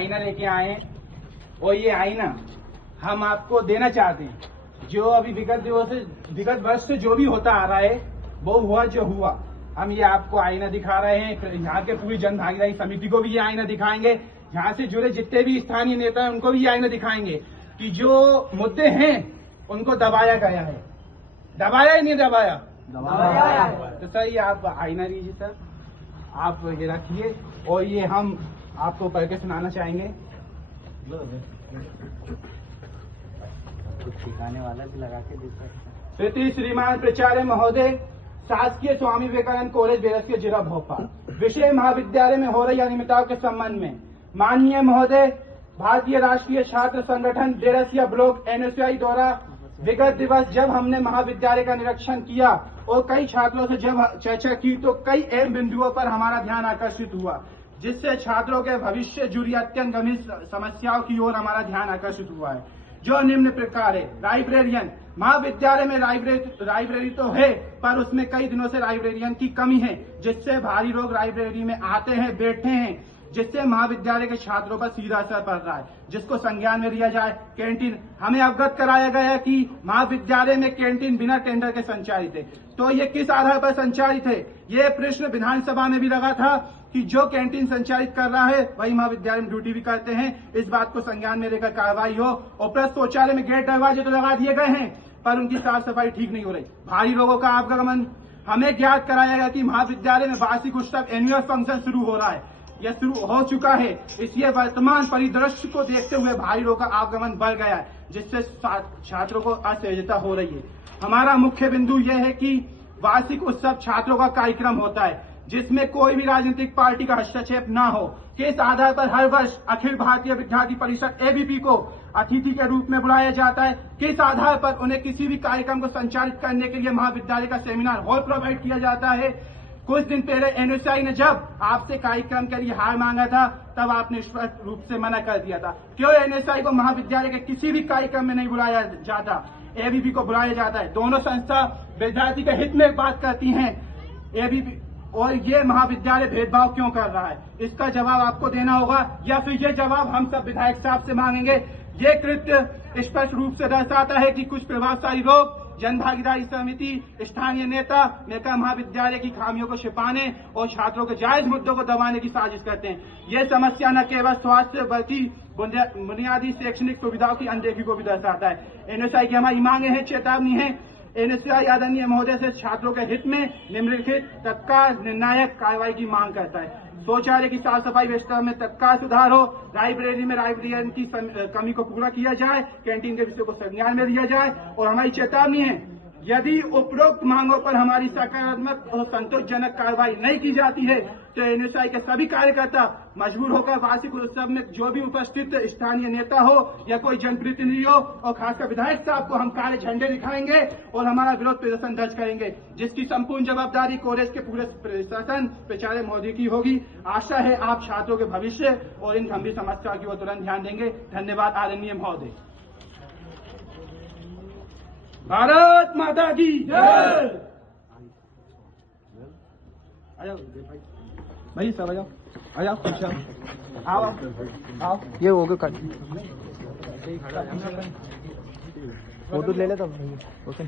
आईना लेके आए हैं और ये आईना हम आपको देना चाहते हैं। जो अभी विगत वर्ष से जो भी होता आ रहा है वो हुआ जो हुआ, हम ये आपको आईना दिखा रहे हैं। यहाँ के पूरी जन भागीदारी समिति को भी ये आईना दिखाएंगे, यहाँ से जुड़े जितने भी स्थानीय नेता हैं उनको भी ये आईना दिखाएंगे कि जो मुद्दे हैं उनको दबाया गया है। दबाया ही नहीं दबाया? तो सर ये आप आईना लीजिए सर, आप ये रखिए और ये हम आपको पढ़ के सुनाना चाहेंगे। कुछ सिखाने वाला भी लगा के देता है। श्री श्रीमान प्राचार्य महोदय, शासकीय स्वामी विवेकानंद कॉलेज बेरसिया जिला भोपाल, विषय महाविद्यालय में हो रही अनियमितताओं के संबंध में माननीय महोदय, भारतीय राष्ट्रीय छात्र संगठन बेरसिया ब्लॉक एनएसयूआई द्वारा विगत दिवस जब हमने महाविद्यालय का निरीक्षण किया और कई छात्रों से जब चर्चा की तो कई अहम बिंदुओं पर हमारा ध्यान आकर्षित हुआ, जिससे छात्रों के भविष्य जुड़ी अत्यंत गंभीर समस्याओं की ओर हमारा ध्यान आकर्षित हुआ है, जो निम्न प्रकार है। लाइब्रेरियन, महाविद्यालय में लाइब्रेरी तो है पर उसमें कई दिनों से लाइब्रेरियन की कमी है, जिससे भारी लोग लाइब्रेरी में आते हैं, बैठे हैं, जिससे महाविद्यालय के छात्रों पर सीधा असर पड़ रहा है, जिसको संज्ञान में लिया जाए। कैंटीन, हमें अवगत कराया गया कि महाविद्यालय में कैंटीन बिना टेंडर के संचालित है। तो ये किस आधार पर संचालित है? ये प्रश्न विधानसभा में भी लगा था कि जो कैंटीन संचालित कर रहा है वही महाविद्यालय में ड्यूटी भी करते हैं। इस बात को संज्ञान में लेकर कार्रवाई हो। और प्लस शौचालय में गेट दरवाजे तो लगा दिए गए हैं पर उनकी साफ सफाई ठीक नहीं हो रही। भारी लोगों का आवागमन, हमें ज्ञात कराया गया कि महाविद्यालय में वार्षिक उत्सव एनुअल फंक्शन शुरू हो रहा है, यह शुरू हो चुका है, इसलिए वर्तमान परिदृश्य को देखते हुए भाई लोगों का आवागमन बढ़ गया है, जिससे छात्रों को असहजता हो रही है। हमारा मुख्य बिंदु यह है कि वार्षिक उत्सव छात्रों का कार्यक्रम होता है जिसमें कोई भी राजनीतिक पार्टी का हस्तक्षेप न हो। किस आधार पर हर वर्ष अखिल भारतीय विद्यार्थी परिषद एबीपी को अतिथि के रूप में बुलाया जाता है? किस आधार पर उन्हें किसी भी कार्यक्रम को संचालित करने के लिए महाविद्यालय का सेमिनार हॉल प्रोवाइड किया जाता है? कुछ दिन पहले एनएसयूआई ने जब आपसे कार्यक्रम के लिए हार मांगा था तब आपने स्पष्ट रूप से मना कर दिया था। क्यों एनएसयूआई को महाविद्यालय के किसी भी कार्यक्रम में नहीं बुलाया जाता, एबीपी को बुलाया जाता है? दोनों संस्था विद्यार्थी के हित में बात करती हैं, एबीपी और ये महाविद्यालय भेदभाव क्यों कर रहा है? इसका जवाब आपको देना होगा या फिर ये जवाब हम सब विधायक साहब से मांगेंगे। ये कृत्य स्पष्ट रूप से दर्शाता है कि कुछ प्रभावशाली लोग, जन भागीदारी समिति, स्थानीय नेता मिलकर महाविद्यालय की खामियों को छिपाने और छात्रों के जायज मुद्दों को दबाने की साजिश करते हैं। ये समस्या न केवल स्वास्थ्य बल्कि बुनियादी शैक्षणिक सुविधाओं की अनदेखी को भी दर्शाता है। एनएसयूआई की हमारी मांगे हैं, चेतावनी है। एनएसयूआई आदरणीय महोदय से छात्रों के हित में निम्नलिखित तत्काल निर्णायक कार्रवाई की मांग करता है। शौचालय की साफ सफाई व्यवस्था में तत्काल सुधार हो, लाइब्रेरी में लाइब्रेरियन की कमी को पूरा किया जाए, कैंटीन के विषय को संज्ञान में लिया जाए। और हमारी चेतावनी है, यदि उपरोक्त मांगों पर हमारी सकारात्मक और संतोषजनक कार्रवाई नहीं की जाती है तो एनएसयूआई के सभी कार्यकर्ता मजबूर होकर वार्षिक उत्सव में जो भी उपस्थित स्थानीय नेता हो या कोई जनप्रतिनिधि हो और खासकर विधायक साहब को हम काले झंडे दिखाएंगे और हमारा विरोध प्रदर्शन दर्ज करेंगे, जिसकी संपूर्ण जवाबदारी कॉलेज के पूरे प्रशासन प्राचार्य महोदय की होगी। आशा है आप छात्रों के भविष्य और इन गंभीर समस्याओं की ओर तुरंत ध्यान देंगे। धन्यवाद आदरणीय महोदय। भारत माता की जय। भाई सब आ जाओ आओ आओ। ये हो गया कट, फोटो ले ले तब। ओके।